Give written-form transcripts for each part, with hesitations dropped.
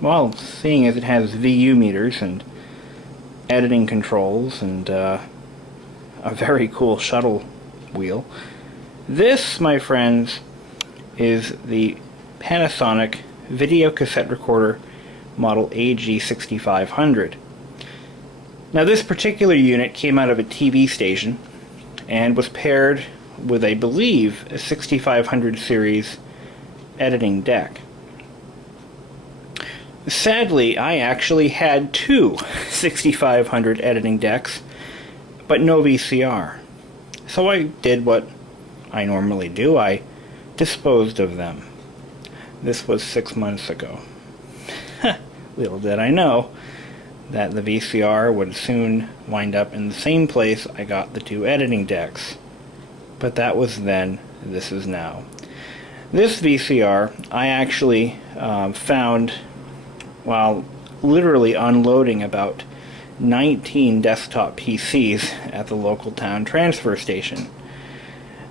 Well, seeing as it has VU meters and editing controls and a very cool shuttle wheel, this, my friends, is the Panasonic video cassette recorder model AG6500. Now, this particular unit came out of a TV station and was paired with, I believe, a 6500 series editing deck. Sadly, I actually had two 6500 editing decks, but no VCR. So I did what I normally do. I disposed of them. This was 6 months ago. Little did I know that the VCR would soon wind up in the same place I got the two editing decks. But that was then, this is now. This VCR I actually found while literally unloading about 19 desktop PCs at the local town transfer station.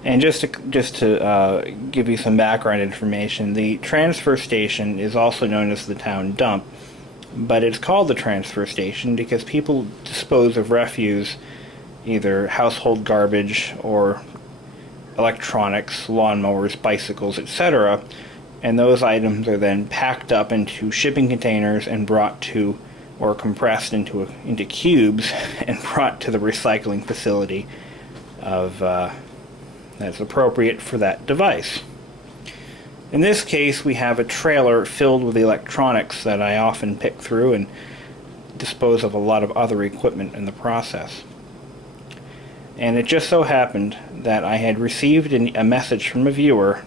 And just to give you some background information, the transfer station is also known as the town dump, but it's called the transfer station because people dispose of refuse, either household garbage or electronics, lawnmowers, bicycles, etc., and those items are then packed up into shipping containers and brought to, or compressed into cubes and brought to the recycling facility of that's appropriate for that device. In this case, we have a trailer filled with electronics that I often pick through and dispose of a lot of other equipment in the process. And it just so happened that I had received a message from a viewer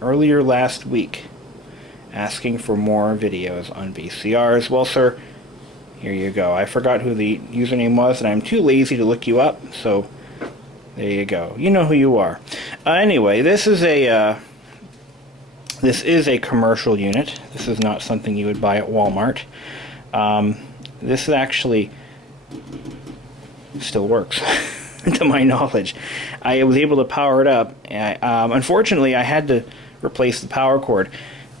earlier last week asking for more videos on VCRs. Well, sir, here you go. I forgot who the username was, and I'm too lazy to look you up, so there you go. You know who you are. Anyway, this is a commercial unit. This is not something you would buy at Walmart. This actually still works, to my knowledge. I was able to power it up. Unfortunately, I had to replace the power cord.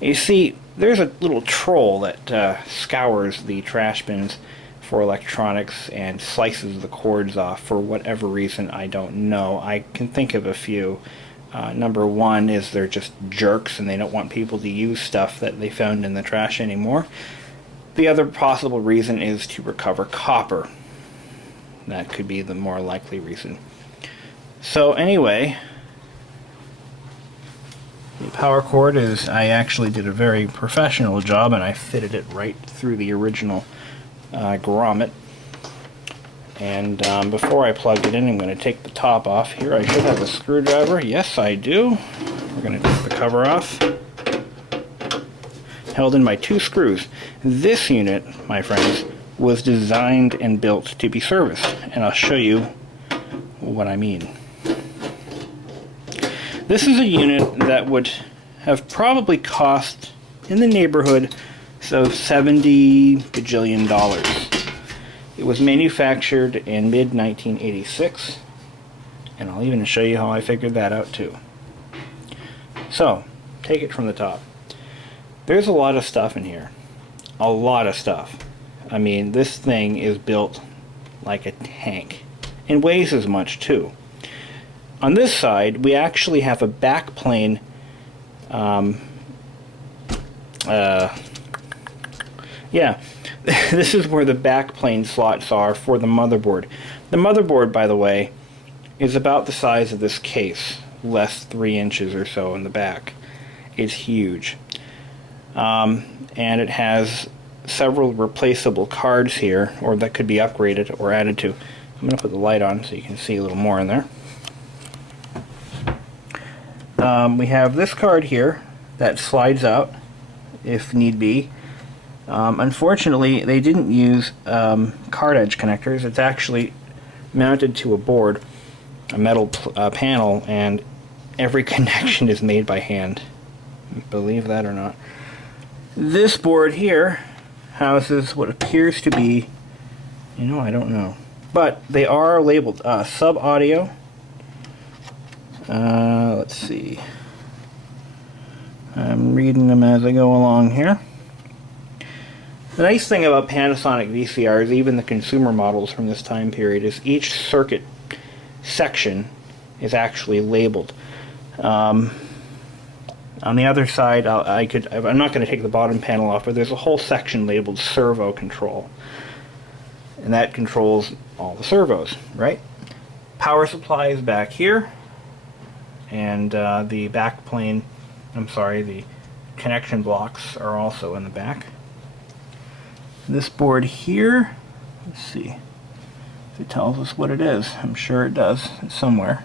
You see, there's a little troll that scours the trash bins for electronics and slices the cords off for whatever reason. I don't know. I can think of a few. Number one is they're just jerks and they don't want people to use stuff that they found in the trash anymore. The other possible reason is to recover copper. That could be the more likely reason. So anyway, the power cord is, I actually did a very professional job and I fitted it right through the original grommet. And before I plug it in, I'm going to take the top off here. I should have a screwdriver. Yes, I do. We're going to take the cover off. Held in by two screws. This unit, my friends, was designed and built to be serviced, and I'll show you what I mean. This is a unit that would have probably cost in the neighborhood of $70 bajillion. It was manufactured in mid-1986, and I'll even show you how I figured that out too. So, take it from the top. There's a lot of stuff in here. A lot of stuff. I mean, this thing is built like a tank and weighs as much too. On this side, we actually have a backplane. This is where the backplane slots are for the motherboard. The motherboard, by the way, is about the size of this case, less 3 inches or so in the back. It's huge. And it has several replaceable cards here, or that could be upgraded or added to. I'm going to put the light on so you can see a little more in there. We have this card here that slides out if need be. Unfortunately, they didn't use card edge connectors. It's actually mounted to a board, a metal panel, and every connection is made by hand. Believe that or not. This board here houses what appears to be, I don't know, but they are labeled sub audio. Let's see. I'm reading them as I go along here. The nice thing about Panasonic VCRs, even the consumer models from this time period, is each circuit section is actually labeled. On the other side, I'm not going to take the bottom panel off, but there's a whole section labeled servo control. And that controls all the servos, right? Power supply is back here. And the connection blocks are also in the back. This board here, let's see if it tells us what it is. I'm sure it does. It's somewhere.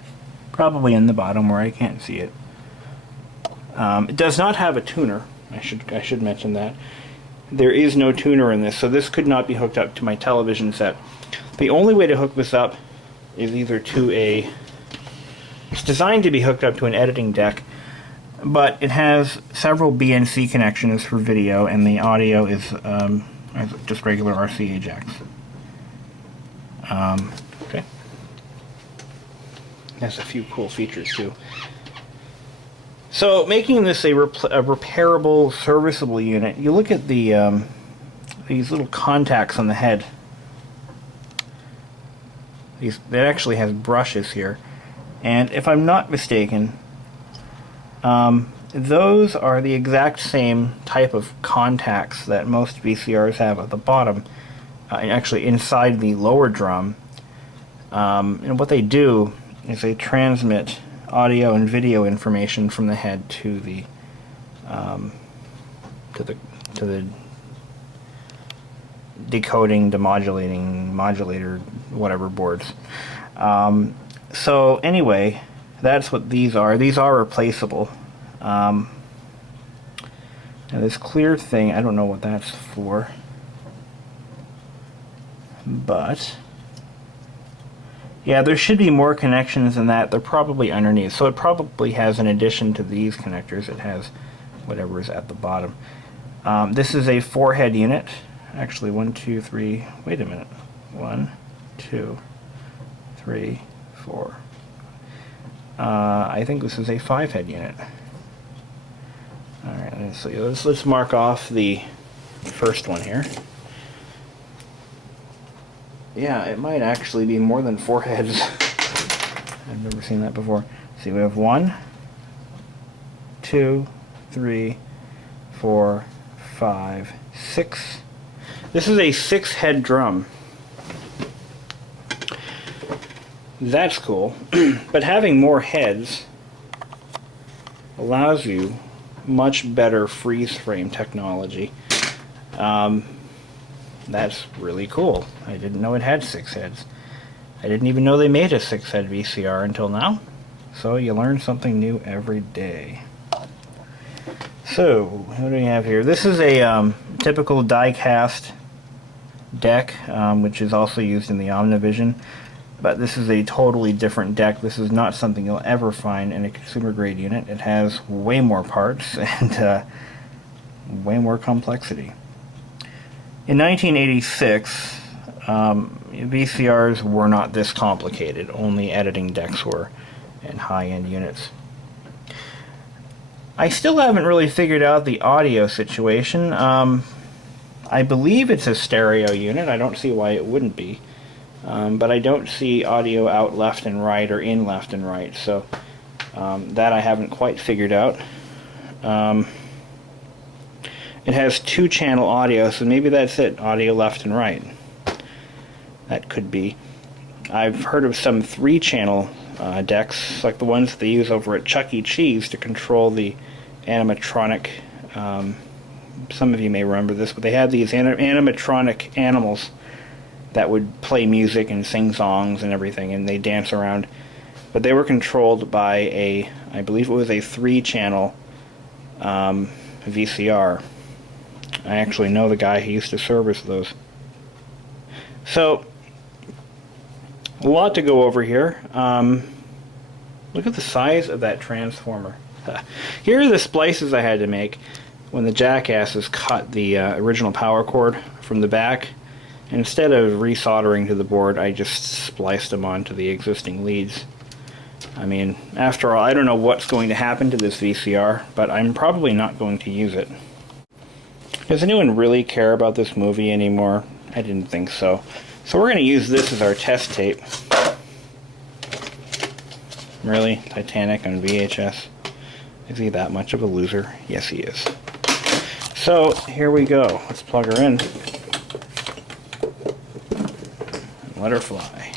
Probably in the bottom where I can't see it. It does not have a tuner. I should mention that. There is no tuner in this, so this could not be hooked up to my television set. The only way to hook this up is either to it's designed to be hooked up to an editing deck, but it has several BNC connections for video, and the audio is just regular RCA jacks. Okay. It has a few cool features too. So, making this a repairable, serviceable unit, you look at the these little contacts on the head. It actually has brushes here, and if I'm not mistaken, those are the exact same type of contacts that most VCRs have at the bottom, and actually inside the lower drum. And what they do is they transmit audio and video information from the head to the decoding, demodulating, modulator, whatever boards. So anyway, that's what these are. These are replaceable. Now this clear thing, I don't know what that's for, but yeah, there should be more connections than that. They're probably underneath. So it probably has, in addition to these connectors, it has whatever is at the bottom. This is a 4-head unit. Actually, 1, 2, 3, wait a minute. 1, 2, 3, 4. I think this is a 5-head unit. Alright, let's mark off the first one here. Yeah, it might actually be more than 4 heads. I've never seen that before. See, we have 1, 2, 3, 4, 5, 6. This is a 6-head drum. That's cool. But having more heads allows you much better freeze frame technology. That's really cool. I didn't know it had 6 heads. I didn't even know they made a 6-head VCR until now. So you learn something new every day. So, what do we have here? This is a typical die-cast deck, which is also used in the Omnivision. But this is a totally different deck. This is not something you'll ever find in a consumer-grade unit. It has way more parts and way more complexity. In 1986, VCRs were not this complicated. Only editing decks were, and high-end units. I still haven't really figured out the audio situation. I believe it's a stereo unit. I don't see why it wouldn't be. But I don't see audio out left and right or in left and right, so that I haven't quite figured out. It has 2-channel audio, so maybe that's it, audio left and right. That could be. I've heard of some 3-channel decks, like the ones they use over at Chuck E. Cheese to control the animatronic. Some of you may remember this, but they had these animatronic animals that would play music and sing songs and everything, and they dance around. But they were controlled by I believe it was a 3-channel VCR. I actually know the guy who used to service those. So, a lot to go over here. Look at the size of that transformer. Here are the splices I had to make when the jackasses cut the original power cord from the back. Instead of resoldering to the board, I just spliced them onto the existing leads. I mean, after all, I don't know what's going to happen to this VCR, but I'm probably not going to use it. Does anyone really care about this movie anymore? I didn't think so. So we're going to use this as our test tape. Really? Titanic on VHS? Is he that much of a loser? Yes, he is. So, here we go. Let's plug her in. Let her fly.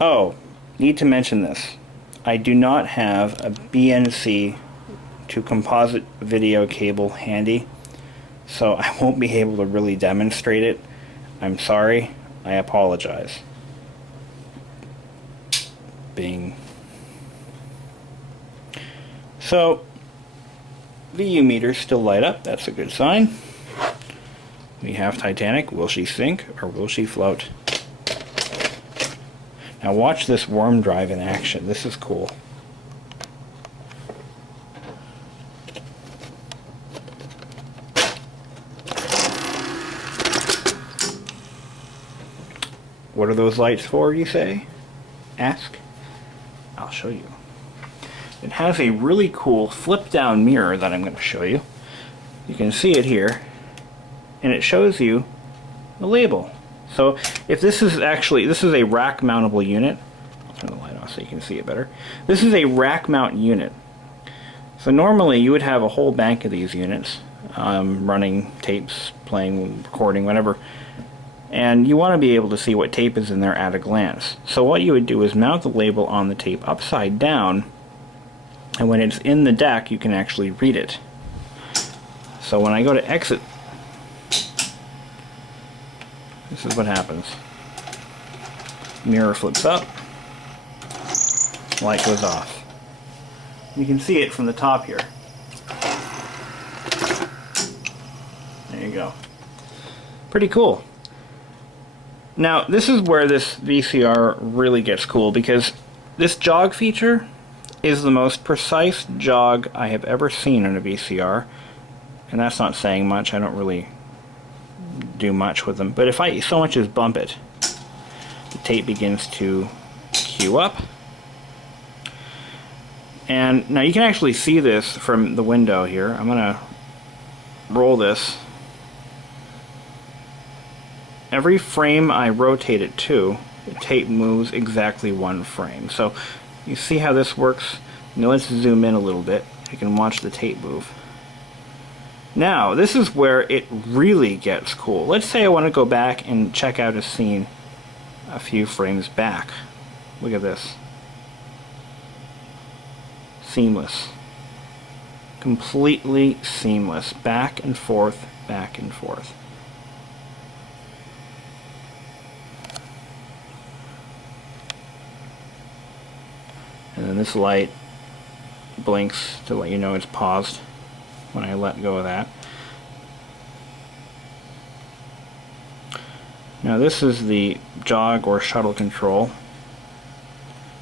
Oh, need to mention this. I do not have a BNC to composite video cable handy, so I won't be able to really demonstrate it. I'm sorry. I apologize. Bing. So, VU meters still light up. That's a good sign. We have Titanic. Will she sink or will she float? Now watch this worm drive in action. This is cool. What are those lights for, you say? Ask. I'll show you. It has a really cool flip-down mirror that I'm going to show you. You can see it here, and it shows you the label. So if this is a rack mountable unit. I'll turn the light off so you can see it better. This is a rack mount unit. So normally you would have a whole bank of these units running tapes, playing, recording, whatever. And you want to be able to see what tape is in there at a glance. So what you would do is mount the label on the tape upside down, and when it's in the deck you can actually read it. So when I go to exit, this is what happens. Mirror flips up, light goes off. You can see it from the top here. There you go. Pretty cool. Now, this is where this VCR really gets cool, because this jog feature is the most precise jog I have ever seen on a VCR. And that's not saying much. I don't really do much with them. But if I so much as bump it, the tape begins to cue up. And now you can actually see this from the window here. I'm going to roll this. Every frame I rotate it to, the tape moves exactly one frame. So you see how this works? Now let's zoom in a little bit. You can watch the tape move. Now, this is where it really gets cool. Let's say I want to go back and check out a scene a few frames back. Look at this. Seamless. Completely seamless. Back and forth, back and forth. And then this light blinks to let you know it's paused when I let go of that. Now this is the jog or shuttle control.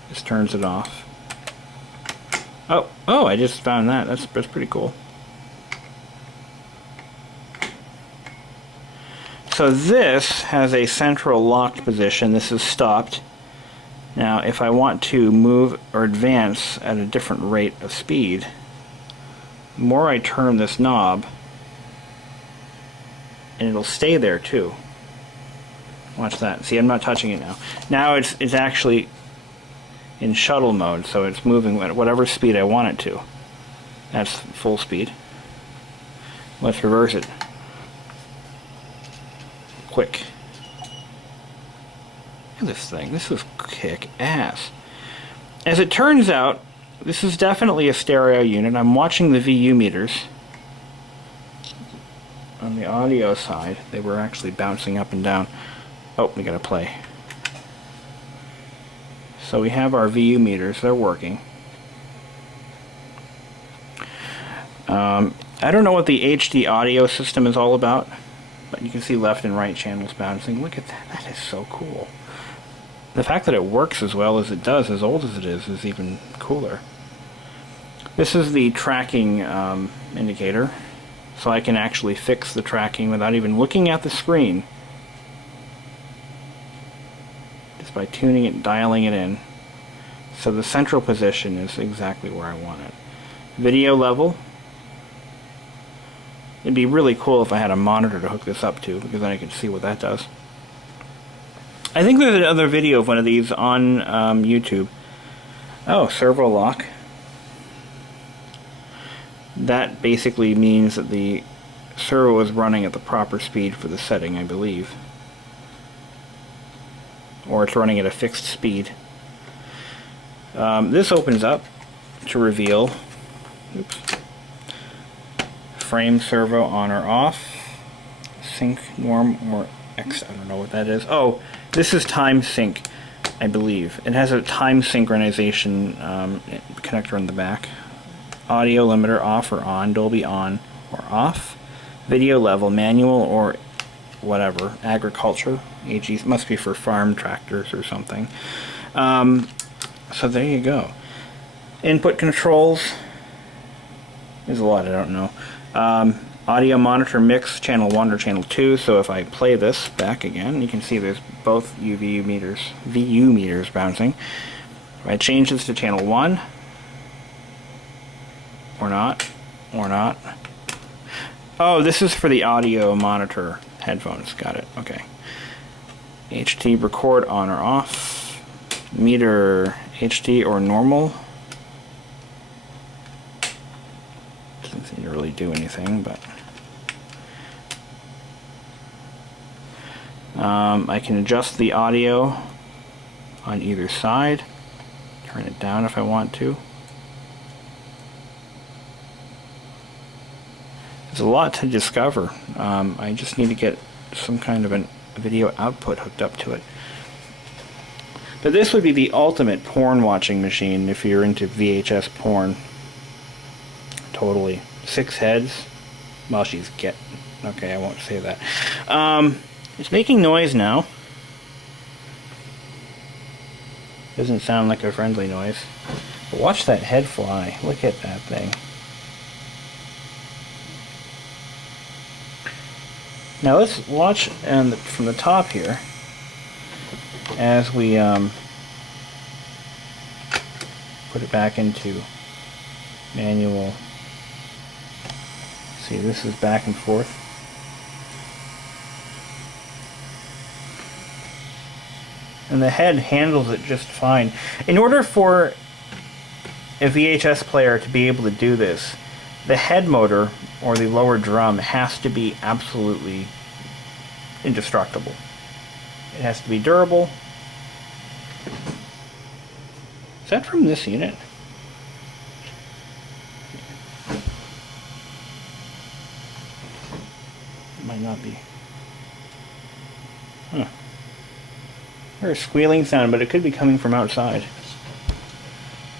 This turns it off. Oh, I just found that. That's pretty cool. So this has a central locked position. This is stopped. Now if I want to move or advance at a different rate of speed, the more I turn this knob, and it'll stay there too. Watch that. See, I'm not touching it now. Now it's actually in shuttle mode, so it's moving at whatever speed I want it to. That's full speed. Let's reverse it. Quick. Look at this thing. This is kick-ass. As it turns out, this is definitely a stereo unit. I'm watching the VU meters. On the audio side, they were actually bouncing up and down. Oh, we gotta play. So we have our VU meters. They're working. I don't know what the HD audio system is all about, but you can see left and right channels bouncing. Look at that. That is so cool. The fact that it works as well as it does, as old as it is even cooler. This is the tracking indicator, so I can actually fix the tracking without even looking at the screen. Just by tuning it, dialing it in. So the central position is exactly where I want it. Video level. It'd be really cool if I had a monitor to hook this up to, because then I could see what that does. I think there's another video of one of these on YouTube. Oh, servo lock. That basically means that the servo is running at the proper speed for the setting, I believe. Or it's running at a fixed speed. This opens up to reveal, oops, frame servo on or off, sync, norm, or X, I don't know what that is. Oh, this is time sync, I believe. It has a time synchronization connector in the back. Audio limiter off or on, Dolby on or off. Video level, manual or whatever, agriculture. AG must be for farm tractors or something. So there you go. Input controls. There's a lot I don't know. Audio monitor mix, channel 1 or channel 2, so if I play this back again, you can see there's both VU meters bouncing. If I change this to channel 1, or not. Oh, this is for the audio monitor headphones, got it, okay. HT record on or off, meter HT or normal. Doesn't seem to really do anything, but I can adjust the audio on either side, turn it down if I want to. There's a lot to discover. I just need to get some kind of a video output hooked up to it. But this would be the ultimate porn watching machine if you're into VHS porn. Totally. 6 heads. Well, she's okay, I won't say that. It's making noise now. Doesn't sound like a friendly noise. But watch that head fly. Look at that thing. Now let's watch from the top here as we put it back into manual. See, this is back and forth. And the head handles it just fine. In order for a VHS player to be able to do this, the head motor, or the lower drum, has to be absolutely indestructible. It has to be durable. Is that from this unit? It might not be. Huh. There's a squealing sound, but it could be coming from outside.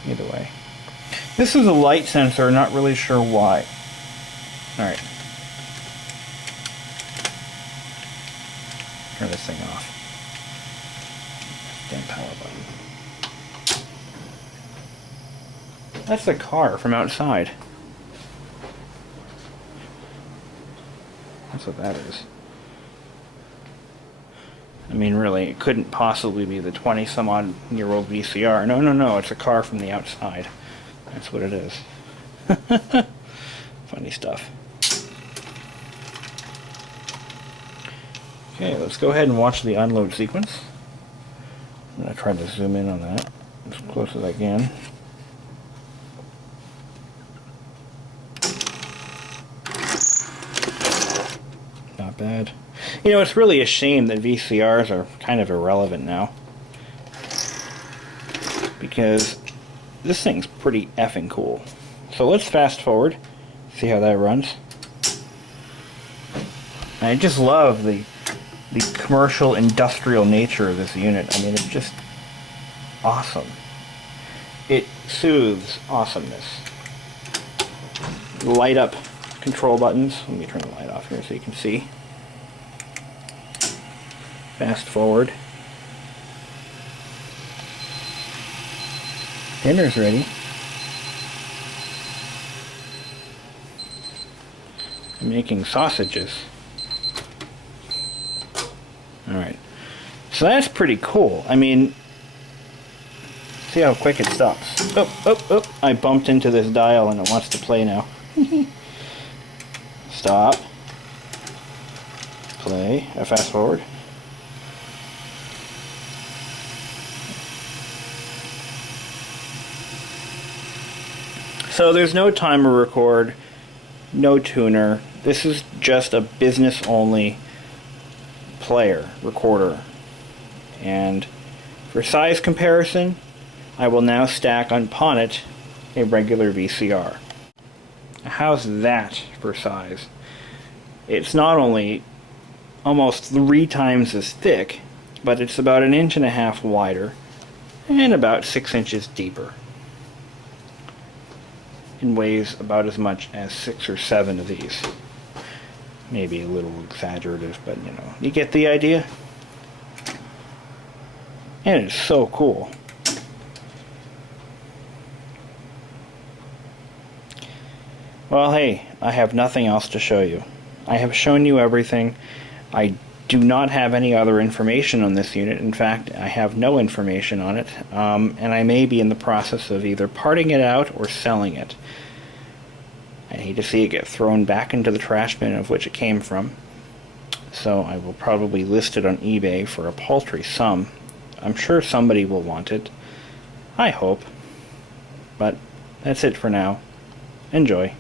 Either way. This is a light sensor, not really sure why. Alright. Turn this thing off. Damn power button. That's the car from outside. That's what that is. I mean, really, it couldn't possibly be the 20-some-odd-year-old VCR. No, it's a car from the outside. That's what it is. Funny stuff. Okay, let's go ahead and watch the unload sequence. I'm going to try to zoom in on that as close as I can. Not bad. You know, it's really a shame that VCRs are kind of irrelevant now. Because this thing's pretty effing cool. So let's fast forward, see how that runs. I just love the commercial industrial nature of this unit. I mean, it's just awesome. It soothes awesomeness. Light up control buttons. Let me turn the light off here so you can see. Fast forward. Dinner's ready. I'm making sausages. Alright. So that's pretty cool. I mean, see how quick it stops. Oh, I bumped into this dial and it wants to play now. stop, play, fast forward. So there's no timer record, no tuner. This is just a business only player, recorder. And for size comparison, I will now stack upon it a regular VCR. How's that for size? It's not only almost 3 times as thick, but it's about 1.5 inches wider and about 6 inches deeper. It weighs about as much as 6 or 7 of these. Maybe a little exaggerative, but you know, you get the idea. And it's so cool. Well, hey, I have nothing else to show you. I have shown you everything. I do not have any other information on this unit. In fact, I have no information on it, and I may be in the process of either parting it out or selling it. I hate to see it get thrown back into the trash bin of which it came from, so I will probably list it on eBay for a paltry sum. I'm sure somebody will want it. I hope. But that's it for now. Enjoy.